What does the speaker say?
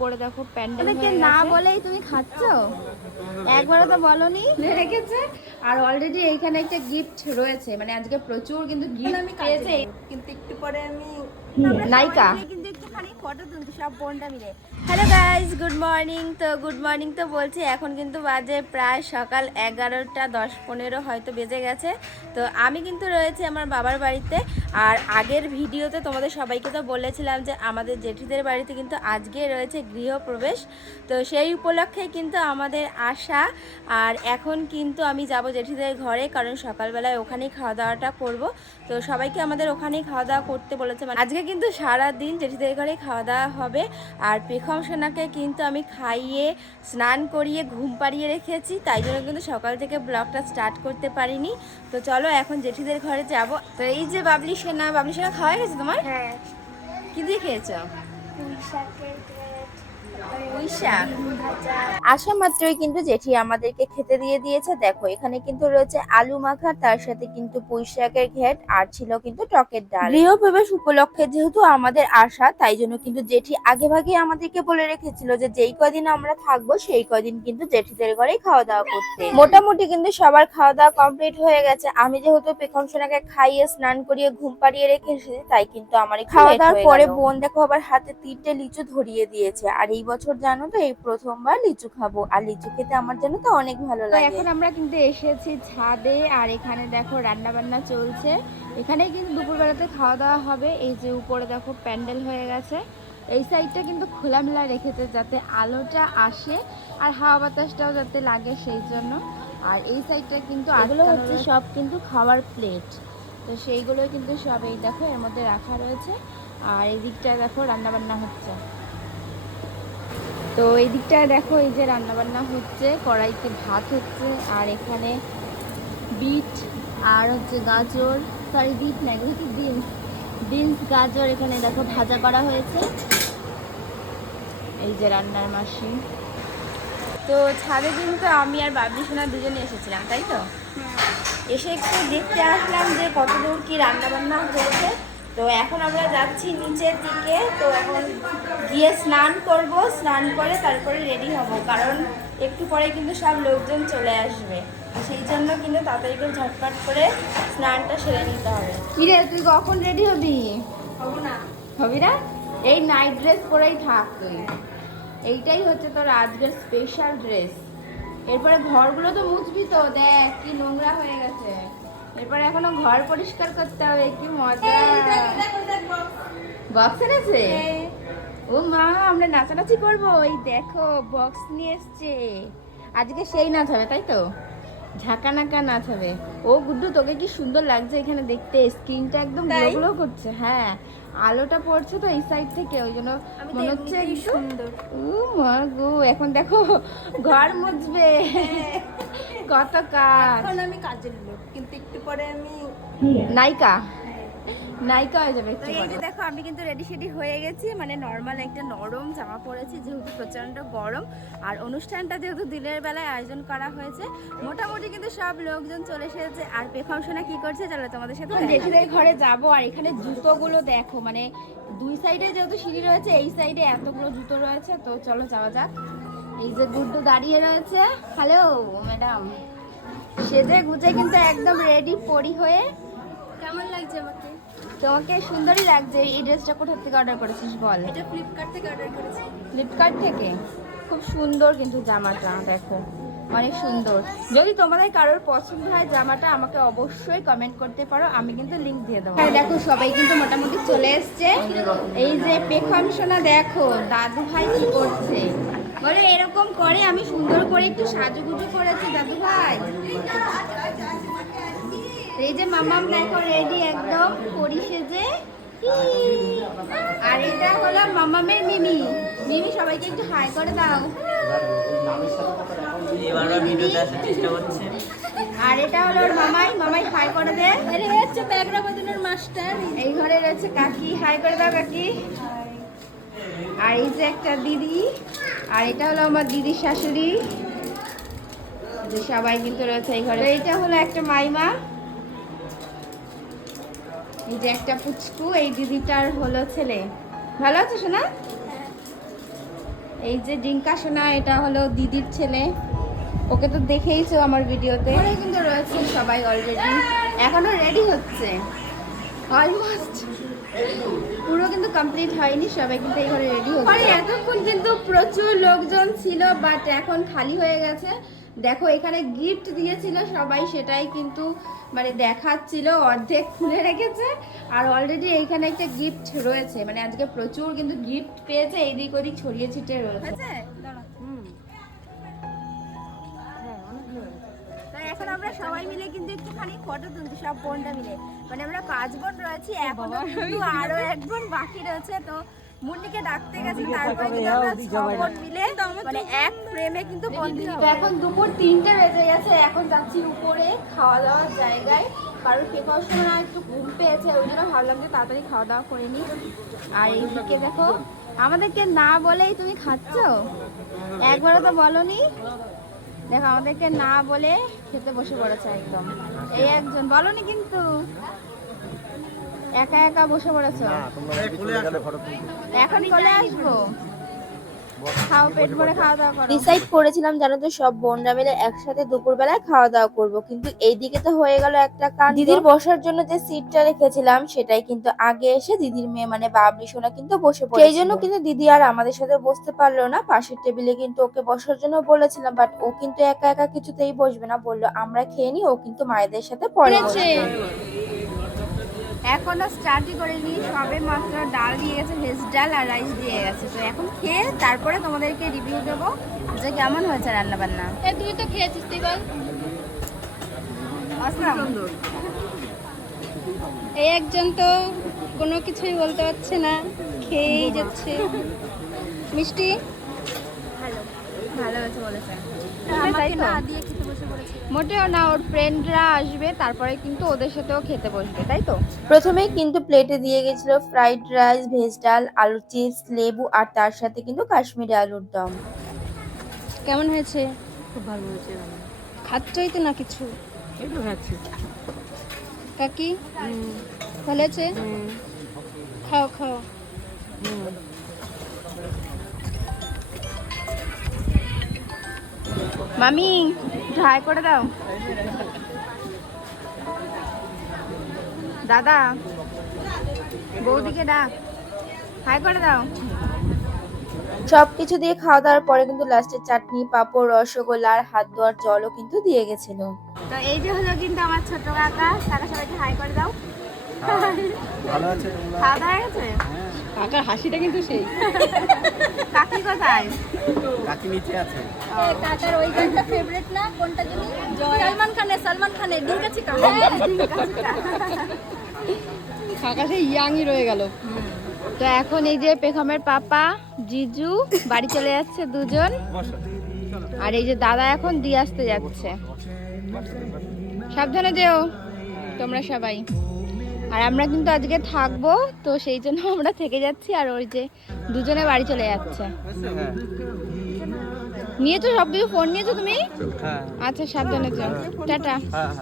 পরে দেখো প্যান্ডেল না বলেই তুমি খাচ্ছ, একবারও তো বলনি রেখেছে। আর অলরেডি এইখানে একটা গিফট রয়েছে, মানে আজকে প্রচুর কিন্তু গিফট পেয়েছে, কিন্তু একটু পরে আমি নায়িকা কিন্তু একটুখানি ফটো তুলছি সব বোনটা মিলে। Hello guys, good morning. তো গুড মর্নিং তো বলছি, এখন কিন্তু বাজে প্রায় সকাল 11টা 10-15 হয়তো বেজে গেছে। তো আমি কিন্তু রয়েছি আমার বাবার বাড়িতে। আর আগের ভিডিওতে তোমাদের সবাইকে তো বলেছিলাম যে আমাদের জেঠিদের বাড়িতে কিন্তু আজকে রয়েছে গৃহপ্রবেশ। তো সেই উপলক্ষে কিন্তু আমাদের আসা। আর এখন কিন্তু আমি যাব জেঠিদের ঘরে, কারণ সকালবেলায় ওখানেই খাওয়া দাওয়াটা করব। তো সবাইকে আমাদের ওখানেই খাওয়া দাওয়া করতে বলেছে। মানে আজকে কিন্তু সারা দিন জেঠিদের ঘরে খাওয়া দাওয়া হবে। আর পেখম সোনাকে কিন্তু আমি খাইয়ে স্নান করিয়ে ঘুম পাড়িয়ে রেখেছি, তাই জন্য কিন্তু সকাল থেকে ব্লগটা স্টার্ট করতে পারিনি। তো চলো এখন জেঠিদের ঘরে যাব। তো এই যে বাবলি সোনা খাওয়া গেছে তোমার? হ্যাঁ, কি দিয়ে খেয়েছো? আসা মাত্রই কিন্তু জেঠি আমাদেরকে খেতে দিয়ে দিয়েছে। দেখো এখানে কিন্তু রয়েছে আলু মাখা, তার সাথে কিন্তু পুঁই শাকের ঘ্যাট, আর ছিল কিন্তু টকের ডাল। গৃহপ্রবেশ উপলক্ষে যেহেতু আমাদের আসা, তাই জন্য কিন্তু জেঠি আগে ভাগে আমাদেরকে বলে রেখেছিল যে যেই কদিন আমরা থাকবো সেই কদিন কিন্তু জেঠিদের ঘরেই খাওয়া দাওয়া করতে। মোটামুটি কিন্তু সবার খাওয়া দাওয়া কমপ্লিট হয়ে গেছে। আমি যেহেতু পেখম সোনাকে খাইয়ে স্নান করিয়ে ঘুম পাড়িয়ে রেখে এসেছি, তাই কিন্তু আমার খাওয়া দাওয়ার পরে বোন দেখো আবার হাতে 3টে লিচু ধরিয়ে দিয়েছে। আর এই বছর জানো তো এই প্রথমবার লিচু খাবো, আর লিচু খেতে আমার জন্য তো অনেক ভালো লাগে। এখন আমরা কিন্তু এসেছি ছাদে, আর এখানে দেখো রান্না বান্না চলছে। এখানে কিন্তু দুপুরবেলাতে খাওয়া দাওয়া হবে। এই যে উপরে দেখো প্যান্ডেল হয়ে গেছে। এই সাইডটা কিন্তু খোলামেলা রেখেছে যাতে আলোটা আসে আর হাওয়া বাতাসটাও যাতে লাগে সেই জন্য। আর এই সাইডটা কিন্তু এগুলো হচ্ছে সব কিন্তু খাওয়ার প্লেট। তো সেইগুলো কিন্তু সব এই দেখো এর মধ্যে রাখা রয়েছে। আর এই দিকটা দেখো রান্না বান্না হচ্ছে। তো এই দিকটায় দেখো এই যে রান্নাবান্না হচ্ছে, কড়াইতে ভাত হচ্ছে। আর এখানে বিট আর হচ্ছে গাজর, সরি বিট না, এগুলো কি বিনস গাজর এখানে দেখো ভাজা করা হয়েছে। এই যে রান্নার মাসি। তো ছাদে কিন্তু আমি আর বাবলি সোনা দুজনে এসেছিলাম, তাই তো? এসে একটু দেখতে আসলাম যে কত দূর কি রান্না বান্না হয়েছে। তো এখন আমরা যাচ্ছি নিচের দিকে। তো এখন গিয়ে স্নান করব, স্নান করে তারপরে রেডি হব, কারণ একটু পরে কিন্তু সব লোকজন চলে আসবে। সেই জন্য কিন্তু তাড়াতাড়ি করে ঝটপট করে স্নানটা সেরে নিতে হবে। কিরে তুই কখন রেডি হবি? হবি না? এই নাইট ড্রেস পরেই থাক তুই। এইটাই হচ্ছে তোর আজকের স্পেশাল ড্রেস। এরপরে ঘরগুলো তো মুছবি তো, দেখ কি নোংরা হয়ে গেছে। এরপরে এখনো ঘর পরিষ্কার করতে হবে, কি মজা। বক্স এনেছে? ও মা, আমরা নাচানাচি করবো। এই দেখো বক্স নিয়ে এসছে, আজকে সেই নাচ হবে, তাই তো? ঝাঁকা নাকা নাচ হবে। ও গুড্ডু, তোকে কি সুন্দর লাগছে এখানে দেখতে, স্কিনটা একদম গ্লো গ্লো করছে। হ্যাঁ, আলোটা পড়ছে তো এই সাইড থেকে, ওই জন্য মনে হচ্ছে সুন্দর। ও মা গো, এখন দেখো ঘর মুছবে, কত কাজ। এখন আমি কাজের লোক, কিন্তু একটু পরে আমি নায়িকা হয়ে যাবে। তো এই যে দেখো আমি কিন্তু রেডি শেডি হয়ে গেছি, মানে নর্মাল একটা নরম জামা পরেছি যেহেতু প্রচন্ড গরম। আর অনুষ্ঠানটা যেহেতু দিনের বেলায় আয়োজন করা হয়েছে, মোটামুটি কিন্তু সব লোকজন চলে এসেছে। আর পেখম সোনা কি করছে চলো তোমাদের সাথে জেঠিদের ঘরে যাব। আর এখানে জুতোগুলো দেখো, মানে দুই সাইডে যেহেতু সিঁড়ি রয়েছে, এই সাইডে এতগুলো জুতো রয়েছে। তো চলো যাওয়া যাক। এই যে গুড্ডু দাঁড়িয়ে রয়েছে। হ্যালো ম্যাডাম, সেজে গুজে কিন্তু একদম রেডি পরি হয়ে। কেমন লাগছে আমাকে? তোমাকে সুন্দরই লাগছে। এই ড্রেসটা কোথা থেকে অর্ডার করেছিস বল? এটা ফ্লিপকার্ট থেকে অর্ডার করেছি। ফ্লিপকার্ট থেকে? খুব সুন্দর কিন্তু জামাটা, দেখো অনেক সুন্দর। যদি তোমাদের কারোর পছন্দ হয় জামাটা, আমাকে অবশ্যই কমেন্ট করতে পারো, আমি কিন্তু লিংক দিয়ে দেবো। হ্যাঁ দেখো সবাই কিন্তু মোটামুটি চলে এসছে। এই যে পেখম সোনা দেখো দাদু ভাই কি করছে, বলে এরকম করে আমি সুন্দর করে একটু সাজুগুজু করেছি দাদু ভাই। এই যে মামাম দেখো রেডি একদম পরি সেজে। আর এটা হলো মামামের মিমি। সবাইকে একটু হাই করে দাও। আর এটা হলো ওর মামাই হাই করে দে। হচ্ছে ব্যাগরা বাজানোর মাস্টার। এই ঘরে রয়েছে কাকি, হাই করে দাও কাকি। আর এই যে একটা দিদি, আর এটা হলো আমার দিদির শাশুড়ি। যে সবাই কিন্তু রয়েছে এই ঘরে। এইটা হলো একটা মাইমা, এই যে একটা পুচকু, এই দিদিটার হলো ছেলে। ভালো আছে শোনা? এই যে ডিঙ্কা সোনা, এটা হলো দিদির ছেলে, ওকে তো দেখেইছো আমার ভিডিওতে। কিন্তু রয়েছে সবাই অলরেডি, এখনো রেডি হচ্ছে, অলমোস্ট পুরো কিন্তু কমপ্লিট হয়নি, সবাই কিন্তু এই ঘরে রেডি হচ্ছে। এতক্ষণ কিন্তু প্রচুর লোকজন ছিল, বাট এখন খালি হয়ে গেছে। দেখো এখানে গিফট দিয়েছিল সবাই, সেটাই কিন্তু মানে দেখাচ্ছিল, অর্ধেক খুলে রেখেছে। আর অলরেডি এইখানে একটা গিফট রয়েছে, মানে আজকে প্রচুর কিন্তু গিফট পেয়েছে, এইদিক ওদিক ছড়িয়ে ছিটিয়ে রয়েছে। এখন আমরা সবাই মিলে কিন্তু একটুখানি ফটো তুলছি, সব বোনটা মিলে, মানে আমরা 5 বোন রয়েছি, এখনো কিন্তু আরো 1 বোন বাকি রয়েছে। তো মুন্নিকে ডাকতে গেছি, তারপরে কিন্তু আমরা 6 বোন মিলে মানে এক ফ্রেমে কিন্তু বন্দি হবো। এখন দুপুর 3টে বেজে গেছে, এখন যাচ্ছি উপরে খাওয়া দাওয়ার জায়গায়, কারণ পেপার সময় একটু ঘুম পেয়েছে, ওই জন্য ভাবলাম যে তাড়াতাড়ি খাওয়া দাওয়া করে নিই। আর এইদিকে দেখো, আমাদেরকে না বলেই তুমি খাচ্ছ, একবারও তো বলনি। দেখো আমাদেরকে না বলে খেতে বসে পড়েছে একদম, এই একজন বলনি কিন্তু একা একা বসে পড়েছো। এখন চলে আসবো, খাও, পেট ভরে খাওয়া দাওয়া করো। ডিসাইড করেছিলাম জানো তো, সব বোনরা মিলে একসাথে দুপুরবেলায় খাওয়া দাওয়া করব, কিন্তু এইদিকে তো হয়ে গেল একটা কাণ্ড। দিদির বসার জন্য যে সিটটা রেখেছিলাম সেটাই কিন্তু আগে এসে দিদির মেয়ে মানে বাবলি সোনা কিন্তু বসে পড়ে, সেই জন্য কিন্তু দিদি আর আমাদের সাথে বসতে পারলো না। পাশের টেবিলে কিন্তু ওকে বসার জন্য বলেছিলাম, বাট ও কিন্তু একা একা কিছুতেই বসবে না, বললো আমরা খেয়ে নি, ও কিন্তু মায়েদের সাথে পরে বসবে। এখনো স্টার্টই করিনি, সবে মাত্র ডাল দিয়ে গেছে, ভেজ ডাল আর রাইস দিয়ে গেছে। তো এখন খেয়ে তারপরে তোমাদেরকে রিভিউ দেবো যে কেমন হয়েছে রান্না বান্না। তুই তো খেয়েছিস, তুই বল। এই একজন তো কোনো কিছুই বলতে পারছে না, খেয়েই যাচ্ছে। মিষ্টি ভালো ভালো হয়েছে বলেছে, আমাকে না দিয়ে খেতে বসে পড়েছে। মোটেও না, ওর ফ্রেন্ডরা আসবে তারপরে কিন্তু ওদের সাথেও খেতে বসবে, তাই তো। প্রথমেই কিন্তু প্লেটে দিয়ে গেছিল ফ্রাইড রাইস, ভেজ ডাল, আলু চিপস, লেবু আর তার সাথে কিন্তু কাশ্মীরি আলুর দম। কেমন হয়েছে? খুব ভালো হয়েছে। খাচ্ছই তো না কিছু। একটু খাচ্ছি। কাকি ভালো আছে? খাও খাও। মামি ট্রাই করে দাও, দাদা বৌদিকে ডাক, হাই করে দাও। সবকিছু দিয়ে খাওয়া দাওয়ার পরে কিন্তু লাস্টে চাটনি, পাঁপড়, রসগোল্লা আর হাত ধোয়ার জলও কিন্তু দিয়ে গেছিল। তো এই যে হলো কিন্তু আমার ছোট কাকা, তারা সবাইকে হাই করে দাও। ভালো আছে। খাওয়া দাওয়া হয়ে গেছে? কাকার হাসিটা কিন্তু সেই। কাকি কোথায়? কাকি নিচে আছে। কাকার ওই গানটা ফেভারিট না, কোনটা জানি? সালমান খানের ডিঙ্কা চিকা। কাকা সেই ইয়াংই রয়ে গেল। তো এখন এই যে পেখমের পাপা জিজু বাড়ি চলে যাচ্ছে দুজন, আর এই যে দাদা এখন দিয়ে আসতে যাচ্ছে। সাবধানে যেও তোমরা সবাই। আর আমরা কিন্তু আজকে থাকবো, তো সেই জন্য আমরা থেকে যাচ্ছি। আর ওই যে দুজনে বাড়ি চলে যাচ্ছে। নিয়েছো সবকিছু? ফোন নিয়েছো তুমি? হ্যাঁ আচ্ছা সাবধানে যাও, টাটা। হ্যাঁ।